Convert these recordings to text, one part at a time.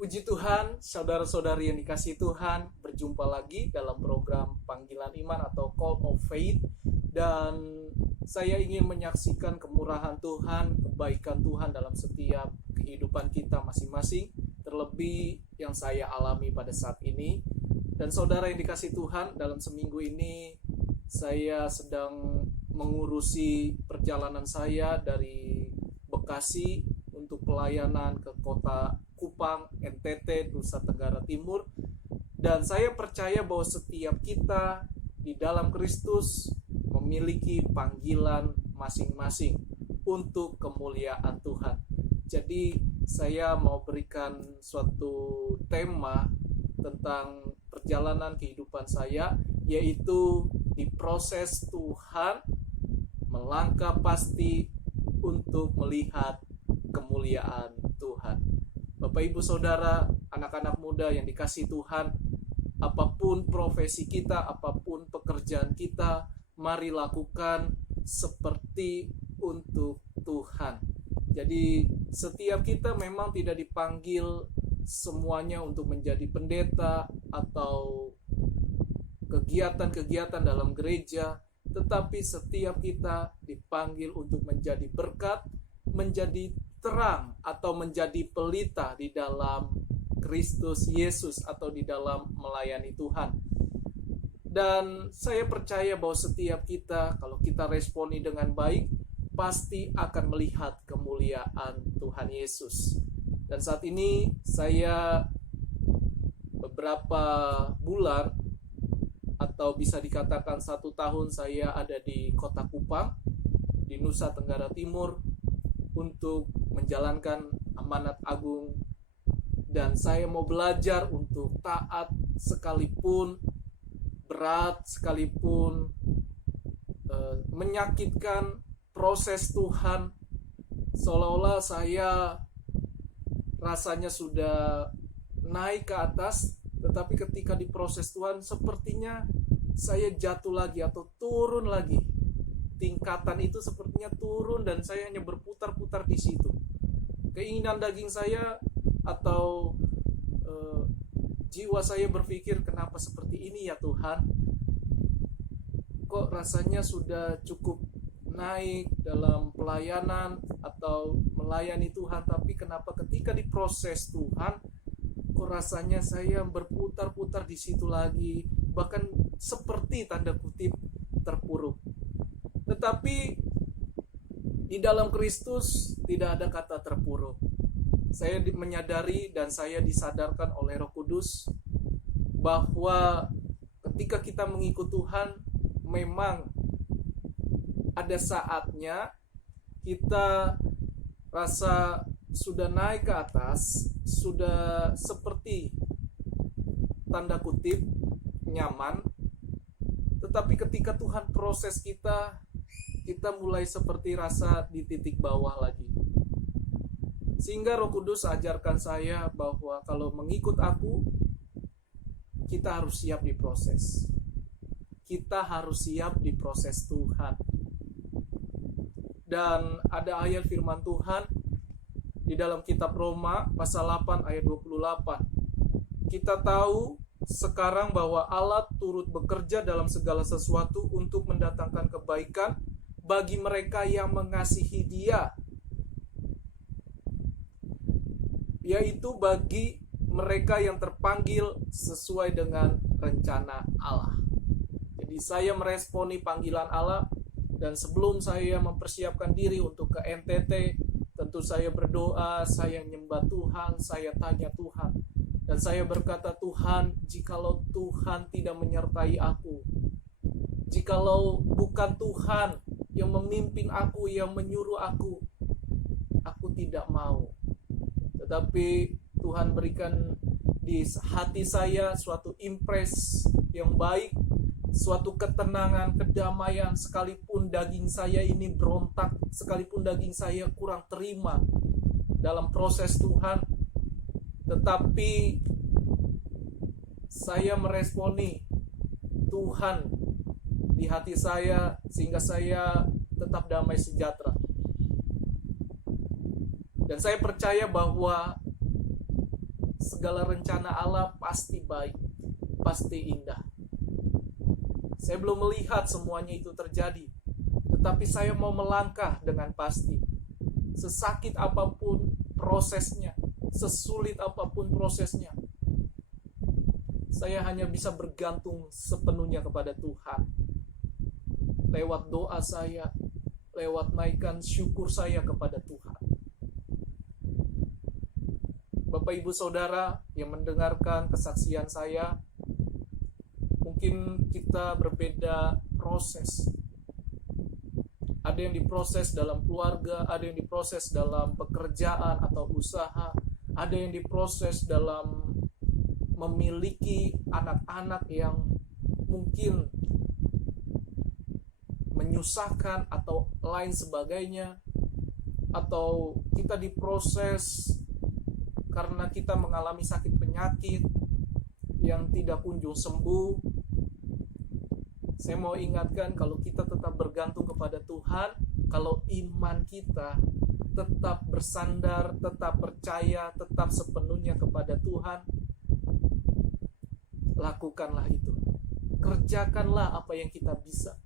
Puji Tuhan, saudara-saudari yang dikasihi Tuhan, berjumpa lagi dalam program Panggilan Iman atau Call of Faith. Dan saya ingin menyaksikan kemurahan Tuhan, kebaikan Tuhan dalam setiap kehidupan kita masing-masing, terlebih yang saya alami pada saat ini. Dan saudara yang dikasihi Tuhan, dalam seminggu ini saya sedang mengurusi perjalanan saya dari Bekasi untuk pelayanan ke kota Kupang, NTT, Nusa Tenggara Timur. Dan saya percaya bahwa setiap kita di dalam Kristus memiliki panggilan masing-masing untuk kemuliaan Tuhan. Jadi saya mau berikan suatu tema tentang perjalanan kehidupan saya, yaitu diproses Tuhan, melangkah pasti untuk melihat kemuliaan Tuhan. Bapak Ibu Saudara, anak-anak muda yang dikasihi Tuhan, apapun profesi kita, apapun pekerjaan kita, mari lakukan seperti untuk Tuhan. Jadi setiap kita memang tidak dipanggil semuanya untuk menjadi pendeta atau kegiatan-kegiatan dalam gereja, tetapi setiap kita dipanggil untuk menjadi berkat, menjadi terang atau menjadi pelita di dalam Kristus Yesus atau di dalam melayani Tuhan. Dan saya percaya bahwa setiap kita, kalau kita responi dengan baik, pasti akan melihat kemuliaan Tuhan Yesus. Dan saat ini saya beberapa bulan atau bisa dikatakan 1 tahun saya ada di kota Kupang, di Nusa Tenggara Timur, untuk menjalankan amanat agung. Dan saya mau belajar untuk taat sekalipun berat, sekalipun menyakitkan proses Tuhan. Seolah-olah saya rasanya sudah naik ke atas, tetapi ketika diproses Tuhan sepertinya saya jatuh lagi atau turun lagi. Tingkatan itu sepertinya turun dan saya hanya berputar-putar di situ. Keinginan daging saya atau jiwa saya berpikir, kenapa seperti ini ya Tuhan? Kok rasanya sudah cukup naik dalam pelayanan atau melayani Tuhan, tapi kenapa ketika diproses Tuhan, kok rasanya saya berputar-putar di situ lagi, bahkan seperti tanda kutip terpuruk. Tetapi di dalam Kristus tidak ada kata terpuruk. Saya menyadari dan saya disadarkan oleh Roh Kudus bahwa ketika kita mengikut Tuhan, memang ada saatnya kita rasa sudah naik ke atas, sudah seperti tanda kutip nyaman, tetapi ketika Tuhan proses kita mulai seperti rasa di titik bawah lagi. Sehingga Roh Kudus ajarkan saya bahwa kalau mengikut aku, kita harus siap diproses. Kita harus siap diproses Tuhan. Dan ada ayat firman Tuhan di dalam kitab Roma pasal 8 ayat 28. Kita tahu sekarang bahwa Allah turut bekerja dalam segala sesuatu untuk mendatangkan kebaikan bagi mereka yang mengasihi Dia, yaitu bagi mereka yang terpanggil sesuai dengan rencana Allah. Jadi saya meresponi panggilan Allah, dan sebelum saya mempersiapkan diri untuk ke NTT, tentu saya berdoa, saya nyembah Tuhan, saya tanya Tuhan. Dan saya berkata, Tuhan, jikalau Tuhan tidak menyertai aku, jikalau bukan Tuhan yang memimpin aku, yang menyuruh aku tidak mau. Tetapi Tuhan berikan di hati saya suatu impres yang baik, suatu ketenangan, kedamaian, sekalipun daging saya ini berontak, sekalipun daging saya kurang terima dalam proses Tuhan, tetapi saya meresponi Tuhan di hati saya sehingga saya tetap damai sejahtera. Dan saya percaya bahwa segala rencana Allah pasti baik, pasti indah. Saya belum melihat semuanya itu terjadi, tetapi saya mau melangkah dengan pasti. Sesakit apapun prosesnya, sesulit apapun prosesnya, saya hanya bisa bergantung sepenuhnya kepada Tuhan. Lewat doa saya, lewat naikkan syukur saya kepada Tuhan. Bapak Ibu Saudara yang mendengarkan kesaksian saya, mungkin kita berbeda proses. Ada yang diproses dalam keluarga, ada yang diproses dalam pekerjaan atau usaha, ada yang diproses dalam memiliki anak-anak yang mungkin menyusahkan atau lain sebagainya, atau kita diproses karena kita mengalami sakit penyakit yang tidak kunjung sembuh. Saya mau ingatkan, kalau kita tetap bergantung kepada Tuhan, kalau iman kita tetap bersandar, tetap percaya, tetap sepenuhnya kepada Tuhan, lakukanlah itu. Kerjakanlah apa yang kita bisa.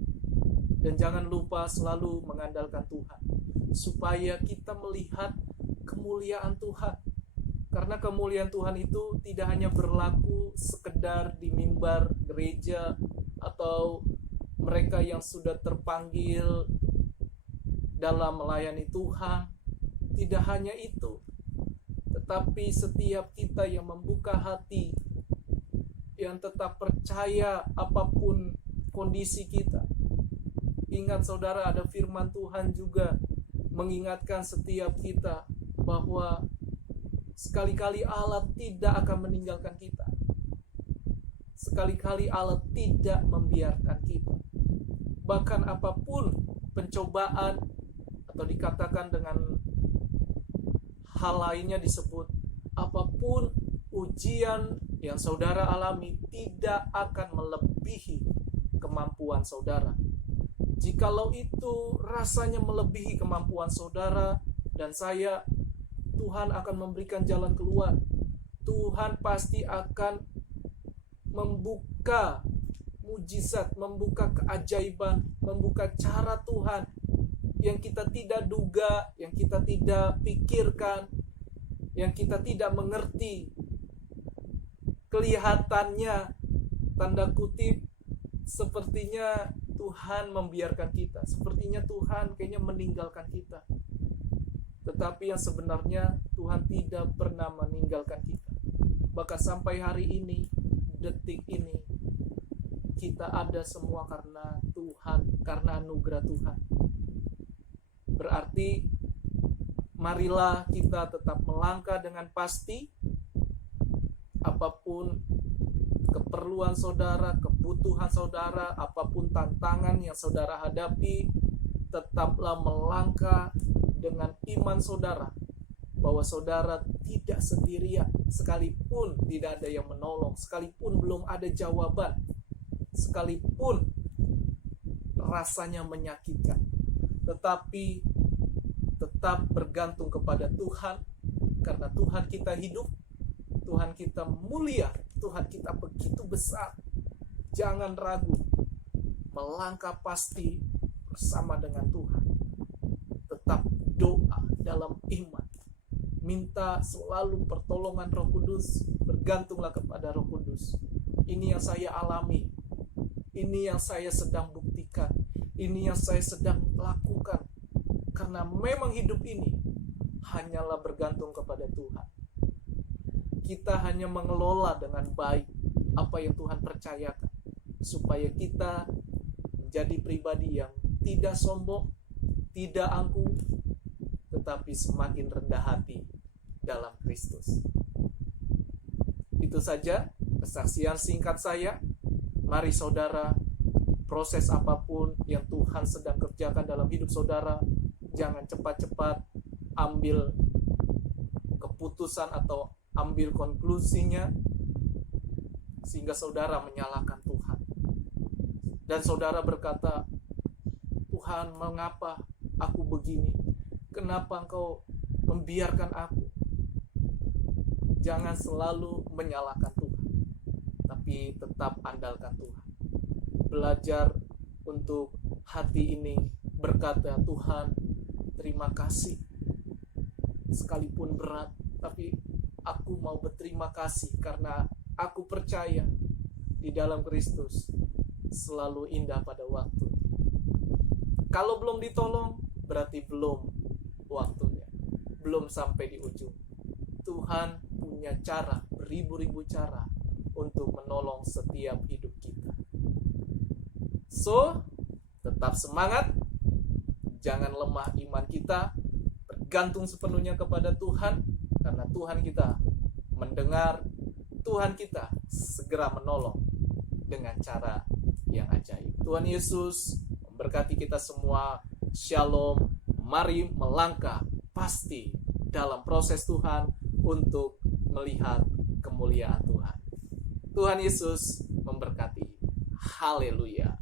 Dan jangan lupa selalu mengandalkan Tuhan, supaya kita melihat kemuliaan Tuhan. Karena kemuliaan Tuhan itu tidak hanya berlaku sekedar di mimbar gereja atau mereka yang sudah terpanggil dalam melayani Tuhan. Tidak hanya itu, tetapi setiap kita yang membuka hati, yang tetap percaya apapun kondisi kita. Ingat saudara, ada firman Tuhan juga mengingatkan setiap kita bahwa sekali-kali Allah tidak akan meninggalkan kita. Sekali-kali Allah tidak membiarkan kita. Bahkan apapun pencobaan, atau dikatakan dengan hal lainnya disebut, apapun ujian yang saudara alami tidak akan melebihi kemampuan saudara. Jikalau itu rasanya melebihi kemampuan saudara dan saya, Tuhan akan memberikan jalan keluar. Tuhan pasti akan membuka mujizat, membuka keajaiban, membuka cara Tuhan yang kita tidak duga, yang kita tidak pikirkan, yang kita tidak mengerti. Kelihatannya, tanda kutip, sepertinya Tuhan membiarkan kita. Sepertinya Tuhan kayaknya meninggalkan kita. Tetapi yang sebenarnya Tuhan tidak pernah meninggalkan kita. Bahkan sampai hari ini, detik ini, kita ada semua karena Tuhan, karena anugerah Tuhan. Berarti marilah kita tetap melangkah dengan pasti. Apapun keperluan saudara, kebutuhan saudara, apapun tantangan yang saudara hadapi, tetaplah melangkah dengan iman saudara, bahwa saudara tidak sendirian, sekalipun tidak ada yang menolong, sekalipun belum ada jawaban, sekalipun rasanya menyakitkan, tetapi tetap bergantung kepada Tuhan, karena Tuhan kita hidup, Tuhan kita mulia, Tuhan kita begitu besar. Jangan ragu, melangkah pasti bersama dengan Tuhan. Tetap doa dalam iman, minta selalu pertolongan Roh Kudus, bergantunglah kepada Roh Kudus. Ini yang saya alami, ini yang saya sedang buktikan, ini yang saya sedang lakukan. Karena memang hidup ini hanyalah bergantung kepada Tuhan. Kita hanya mengelola dengan baik apa yang Tuhan percayakan, supaya kita menjadi pribadi yang tidak sombong, tidak angkuh, tetapi semakin rendah hati dalam Kristus. Itu saja kesaksian singkat saya. Mari saudara, proses apapun yang Tuhan sedang kerjakan dalam hidup saudara, jangan cepat-cepat ambil keputusan atau ambil konklusinya sehingga saudara menyalahkan Tuhan. Dan saudara berkata, Tuhan, mengapa aku begini? Kenapa Engkau membiarkan aku? Jangan selalu menyalahkan Tuhan, tapi tetap andalkan Tuhan. Belajar untuk hati ini berkata, Tuhan, terima kasih. Sekalipun berat, tapi aku mau berterima kasih karena aku percaya di dalam Kristus selalu indah pada waktu. Kalau belum ditolong, berarti belum waktunya. Belum sampai di ujung. Tuhan punya cara, beribu-ribu cara untuk menolong setiap hidup kita. So, tetap semangat. Jangan lemah iman kita. Bergantung sepenuhnya kepada Tuhan. Karena Tuhan kita mendengar. Tuhan kita segera menolong dengan cara yang ajaib. Tuhan Yesus memberkati kita semua. Shalom. Mari melangkah pasti dalam proses Tuhan untuk melihat kemuliaan Tuhan. Tuhan Yesus memberkati. Haleluya.